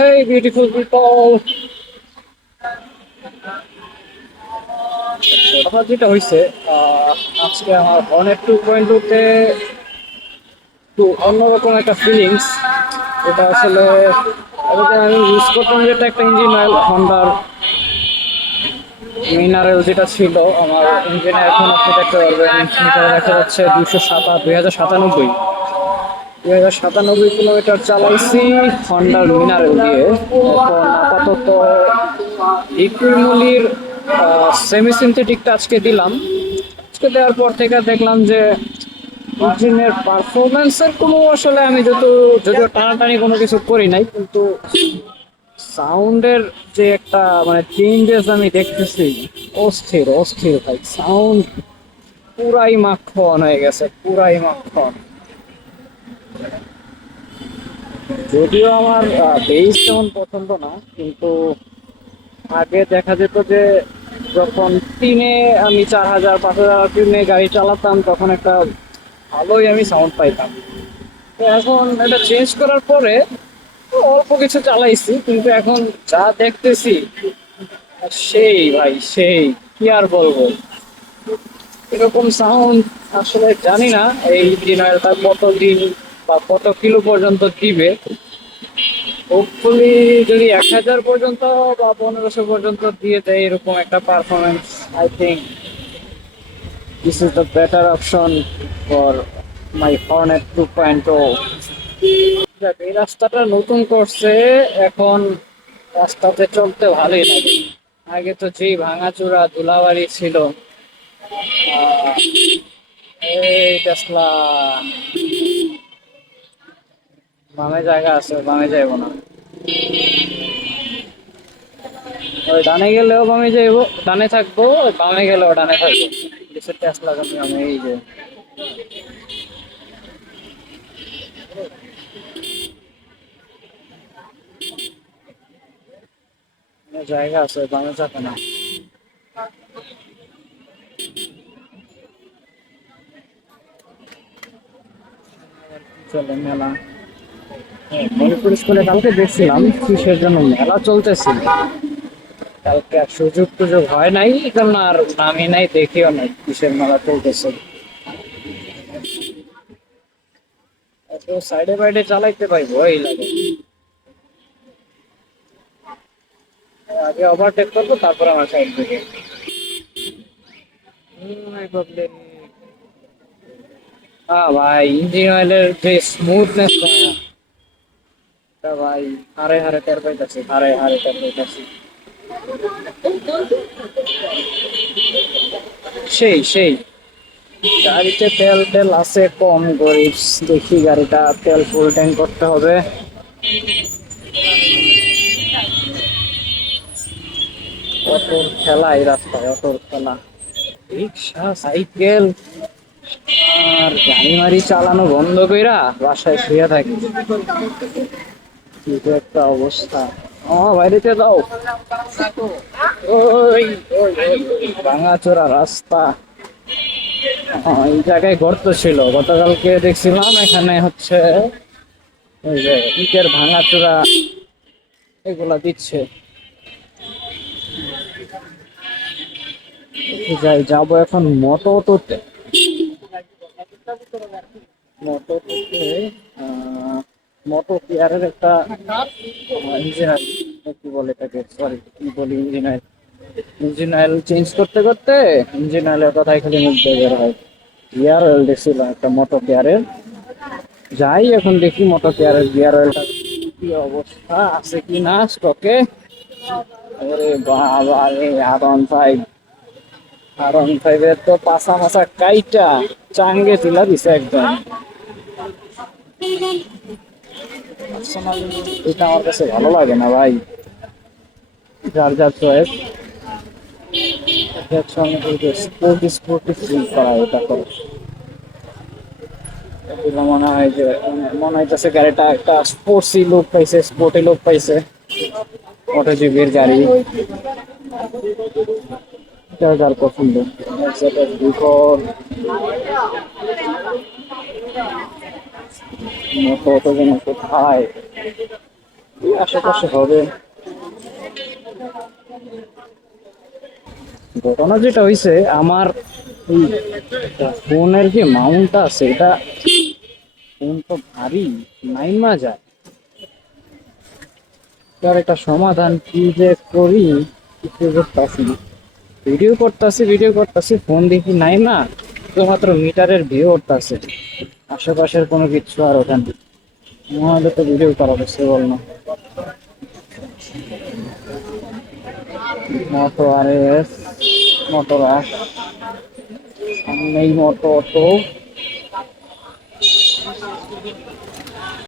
Hey, beautiful people! আমার যেটা হয়েছে, আজকে আমার হর্নেট 2.2 একটু অন্যরকম একটা ফিলিংস। এটা আসলে আমি ইউজ করতাম, যেটা একটা ইঞ্জিন অয়েল হন্ডার মিনারেল যেটা ছিল আমার ইঞ্জিনে। এখন আপনি দেখতে পারবেন মিটারে দেখা যাচ্ছে 2097 কিলোমিটার চালাইছি হন্ডার মিনারেল দিয়ে। এখন আপাতত ইকুইমুলির সেমি সিনথেটিকটা আজকে দিলাম। আজকে দেওয়ার পর থেকে দেখলাম যে ইঞ্জিনের পারফরমেন্সের কোনো আসলে আমি যদিও টানাটানি কোনো কিছু করি নাই, কিন্তু সাউন্ডের যে একটা মানে চেঞ্জেস আমি দেখতেছি, অস্থির অস্থির ভাই। সাউন্ড পুরাই মাখন হয়ে গেছে, পুরাই মাখন। যদিও আমার বেস তেমন পছন্দ না, কিন্তু আগে দেখা যেত যে যখন টিনে আমি 4000 5000 টিনে গাড়ি চালাতাম, তখন একটা ভালোই আমি সাউন্ড পাইতাম। তো এখন এটা চেঞ্জ করার পরে অল্প কিছু চালাইছি, কিন্তু এখন যা দেখতেছি সেই ভাই সেই, কি আর বলবো। এরকম সাউন্ড আসলে জানি না এই ইঞ্জিনিয়ারটা কতদিন বা কত কিলো পর্যন্ত দিবে। হোপফুলি যদি 1000 পর্যন্ত বা 1500 পর্যন্ত দিয়ে দেয় এরকম একটা performance, I think this is the better option for my Hornet 2.0। এই রাস্তাটা নতুন করছে, এখন রাস্তাতে চলতে ভালোই লাগে। আগে তো যেই ভাঙাচোরা ধুলাবাড়ি ছিল। এই টেসলা, বামে জায়গা আছে, বামে যাইবো না। ওই ডানে গেলেও বামে যাইবো, ডানে থাকবো, ওই বামে গেলেও ডানে থাকবো। দেশের টেসলা আমি আমি এই যে জায়গা আছে, বামে যাবে না। চলে মেলা। মণিপুর স্কুলে কালকে দেখছিলাম কিসের জন্য মেলা চলতেছিল। কালকে আর সুযোগ টুযোগ হয় নাই, এই জন্য আর নামি নাই, দেখিও নাই কিসের মেলা চলতেছে। এত সাইডে বাইডে চালাইতে পাইবো এই লাগে। আগে ওভারটেক করবো, তারপর আমার সাইড থেকে। হ্যাঁ ভাই, ইঞ্জিন অয়েলের যে স্মুথনেস ভাই, হারে হারে টের পাইতাছি, হারে হারে টের পাইতাছি। সেই সেই গাড়িতে তেল টেল আছে কম, গরিব। দেখি গাড়িটা তেল ফুল ট্যাঙ্ক করতে হবে। অটোর খেলা এই রাস্তায়, অটোর খেলা। রিক্সা, সাইকেল আর গাড়ি মারি চালানো বন্ধ কইরা বাসায় শুয়ে থাকি। কি যে একটা অবস্থা। বাইরেতে দাও। ওই ভাঙাচোরা রাস্তা। এই জায়গায় গর্ত ছিল, গতকালকে দেখছিলাম এখানে হচ্ছে ওই যে ইটের ভাঙাচোরা এগুলা দিচ্ছে। যাই, যাবো এখন মোটোতে। মোটোতে মোটো কেয়ারের একটা ইঞ্জিনিয়ার, কি বলে এটাকে, সরি কি বলি, ইঞ্জিনিয়ার। ইঞ্জিন অয়েল চেঞ্জ করতে করতে ইঞ্জিন অয়েলের কথাই খালি মুখ দিয়ে বের হয়। গিয়ার অয়েল দেখছিলাম একটা মোটো কেয়ারের। যাই এখন দেখি মোটো কেয়ারের গিয়ার অয়েলটা কি অবস্থা, আছে কি না স্টকে। ওরে বাবা রে, আর 1 5 তো পাশা মাসা কাইটা চাঙ্গে তুলা দিছে একদম। পার্সোনালি এটা আমার কাছে ভালো লাগে না ভাই। যার যার চয়েস। স্পোর্টি স্পোর্টি ফিল করা এটা করে। এগুলো মনে হয় যে মনে হইতেছে গাড়িটা একটা স্পোর্টসি লুক পাইছে, স্পোর্টি লুক পাইছে। মোটো জিবির গাড়ি, যার যার পছন্দ। মোটো তো যেন কোথায় এই আশেপাশে হবে। ঘটনা যেটা হয়েছে আমার এই ফোনের যে মাউন্টটা আছে এটা ফোন তো ভারী, নাইমা যায়। তার একটা সমাধান কি যে করি কিছু করতেছি না। ভিডিও করতেছি ফোন দেখি নাই না, শুধুমাত্র মিটারের ভিউ উঠতেছে, আশেপাশের কোনো কিছু আর ওখানে আমাদের তো ভিডিও করা যাচ্ছে বল না। মোটো আর এস, মোটর আস, সামনেই মোটো অটো।